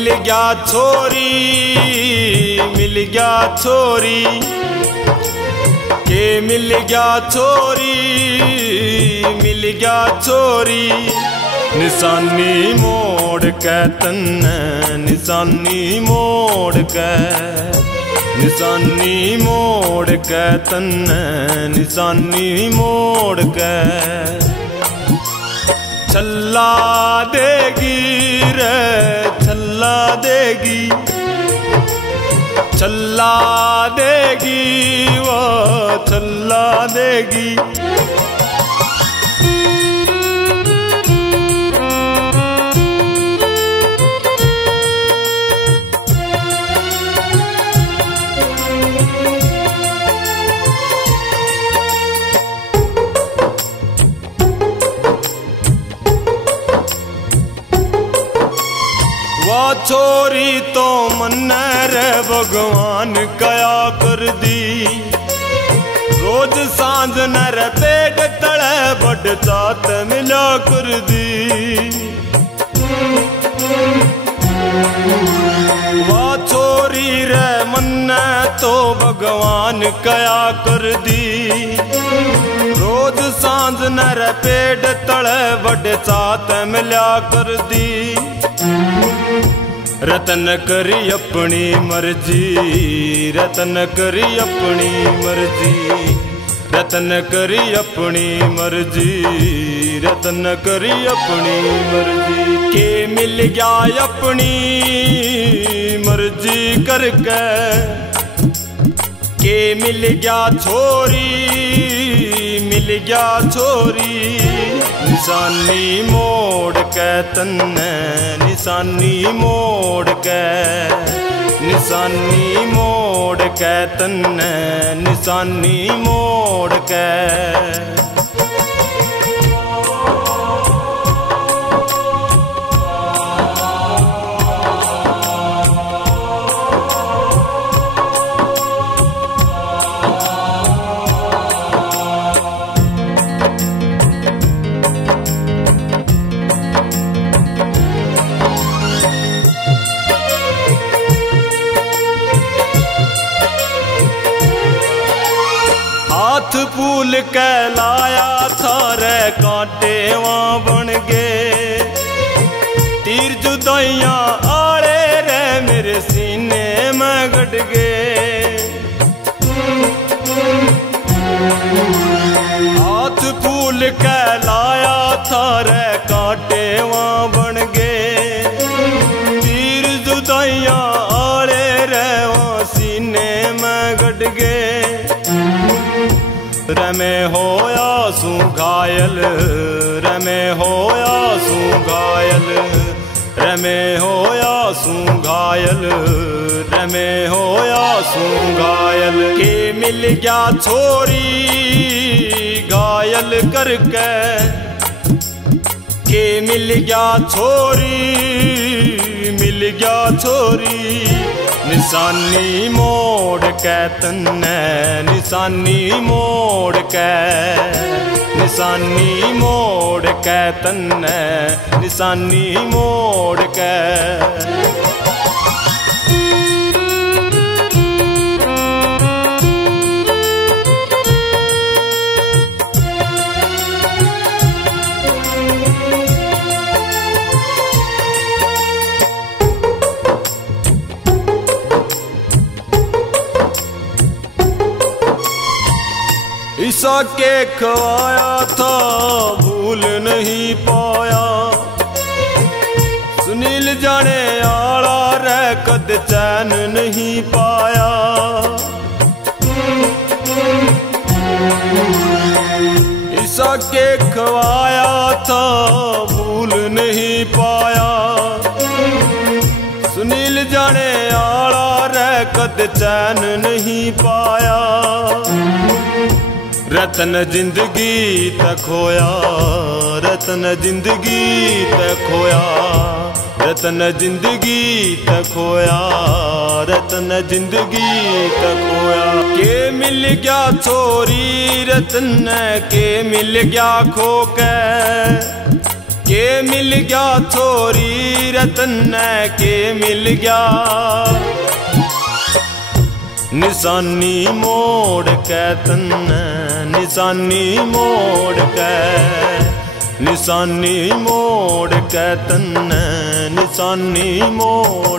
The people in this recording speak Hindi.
मिल गया छोरी, मिल गया छोरी, के मिल गया छोरी, मिल गया छोरी। निशानी मोड़ के तन्ने, निशानी मोड़ के, निशानी मोड़ के तन्ने, निशानी मोड़ के। छल्ला देगी रे छल्ला देगी, छल्ला देगी वो छल्ला देगी। वो छोरी तो मन रे भगवान कया कर दी, रोज सांझ नर पेट तले बड़ चात मिला कर दी। वो छोरी रे मन तो भगवान कया कर दी, रोज सांझ नर पेट तले बड़ चात मिला कर दी। रतन करी अपनी मर्जी, रतन करी अपनी मर्जी, रतन करी अपनी मर्जी, रतन करी अपनी मर्जी। के मिल गया अपनी मर्जी करके, के मिल गया छोरी, मिल गया छोरी। निशानी मोड़ के तन्ने, निशानी मोड़ के, निशानी मोड़ के तन्ने, निशानी मोड़ के। हाथ फूल के लाया था रे कांटे वहाँ बन गए, तीर जुदाइयाँ आड़े रे मेरे सीने में गड़ गए। हाथ फूल के लाया था रे कांटे वहाँ बन गए, तीर जुदाइयाँ आड़े रे वहाँ सीने में गड़ गए। रमे होया सू घायल, रमे होया सू घायल, रमे होया सू घायल, रमे होया सू घायल। के मिल गया छोरी घायल करके, के मिल गया छोरी, मिल गया छोरी। निशानी मोड़ के तन्ने, निशानी मोड़ के, निशानी मोड़ के तन्ने, निशानी मोड़ के। ईसा के खवाया था भूल नहीं पाया, सुनील जाने आला रह कद चैन नहीं पाया। ईसा के खवाया था भूल नहीं पाया, सुनील जाने आला रह कद चैन नहीं पाया। रतन जिंदगी तक खोया, रतन जिंदगी तक खोया, रतन जिंदगी तक खोया, रतन जिंदगी तक खोया। के मिल गया छोरी रतन के मिल गया खो के, के मिल गया छोरी रतन के मिल गया। निशानी मोड़ के तन्ने निशानी मोड़ के, निशानी मोड़ के तन्ने निशानी मोड़